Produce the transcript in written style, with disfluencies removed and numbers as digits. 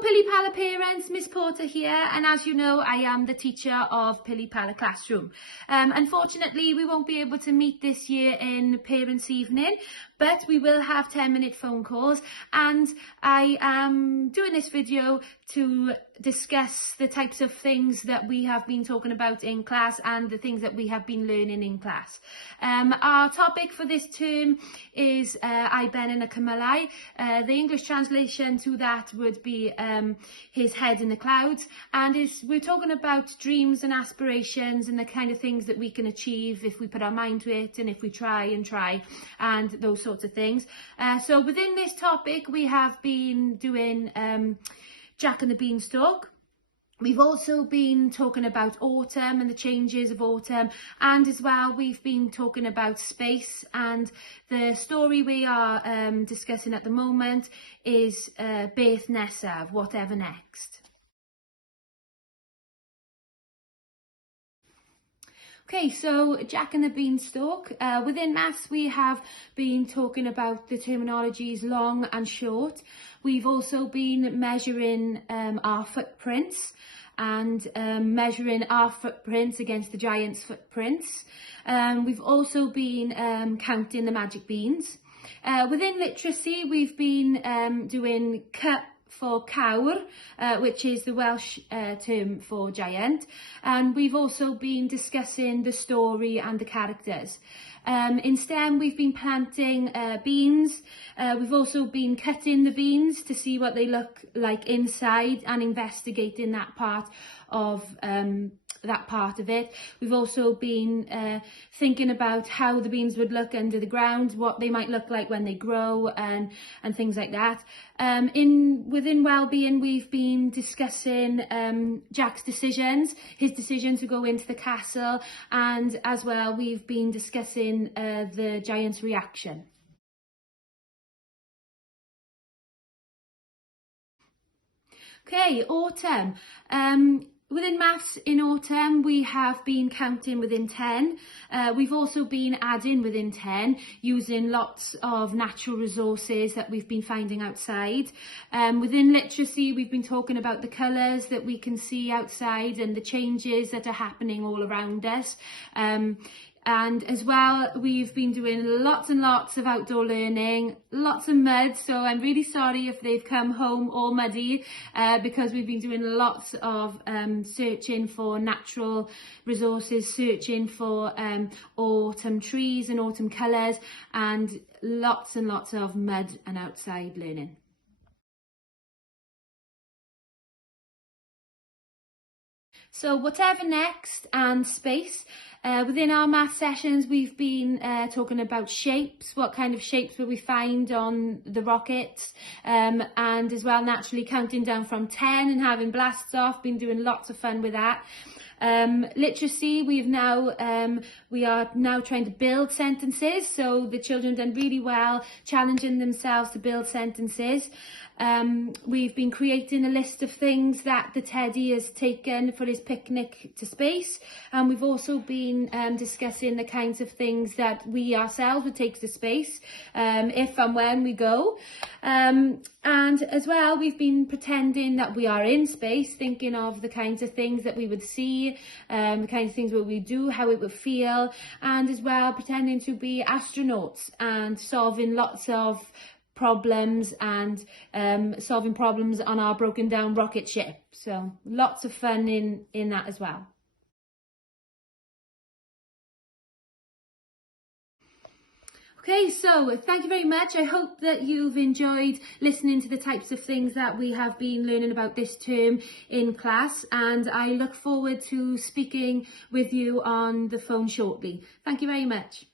Pili parents, Miss Porter here, and as you know, I am the teacher of Pili Classroom. Unfortunately, we won't be able to meet this year in Parents' Evening, but we will have 10-minute phone calls, and I am doing this video to discuss the types of things that we have been talking about in class and the things that we have been learning in class. Our topic for this term is I, Ben and a Cymylau. The English translation to that would be his head in the clouds, and we're talking about dreams and aspirations and the kind of things that we can achieve if we put our mind to it and if we try and those sorts of things. So within this topic we have been doing Jack and the Beanstalk. We've also been talking about autumn and the changes of autumn, and as well we've been talking about space, and the story we are discussing at the moment is Beth Nesaf, Whatever Next. Okay, so Jack and the Beanstalk. Within maths we have been talking about the terminologies long and short. We've also been measuring our footprints and measuring our footprints against the giant's footprints. We've also been counting the magic beans. Within literacy we've been doing cut for cawr, which is the Welsh term for giant, and we've also been discussing the story and the characters. In STEM we've been planting beans. We've also been cutting the beans to see what they look like inside and investigating that part of it. We've also been thinking about how the beans would look under the ground, what they might look like when they grow, and things like that. Within wellbeing we've been discussing Jack's decisions, his decision to go into the castle, and as well we've been discussing the giant's reaction. Okay, autumn. Within maths in autumn we have been counting within 10. We've also been adding within 10 using lots of natural resources that we've been finding outside. Within literacy we've been talking about the colours that we can see outside and the changes that are happening all around us. And as well we've been doing lots and lots of outdoor learning, lots of mud, so I'm really sorry if they've come home all muddy, because we've been doing lots of searching for natural resources, searching for autumn trees and autumn colours, and lots of mud and outside learning. So whatever next and space. Within our math sessions we've been talking about shapes, what kind of shapes will we find on the rockets, and as well naturally counting down from 10 and having blasts off, been doing lots of fun with that. Literacy, we are now trying to build sentences, so the children done really well challenging themselves to build sentences. We've been creating a list of things that the teddy has taken for his picnic to space, and we've also been discussing the kinds of things that we ourselves would take to space if and when we go. And as well we've been pretending that we are in space, thinking of the kinds of things that we would see, the kinds of things that we do, how it would feel, and as well pretending to be astronauts and solving lots of problems and solving problems on our broken down rocket ship. So lots of fun in that as well. Okay, so thank you very much. I hope that you've enjoyed listening to the types of things that we have been learning about this term in class, and I look forward to speaking with you on the phone shortly. Thank you very much.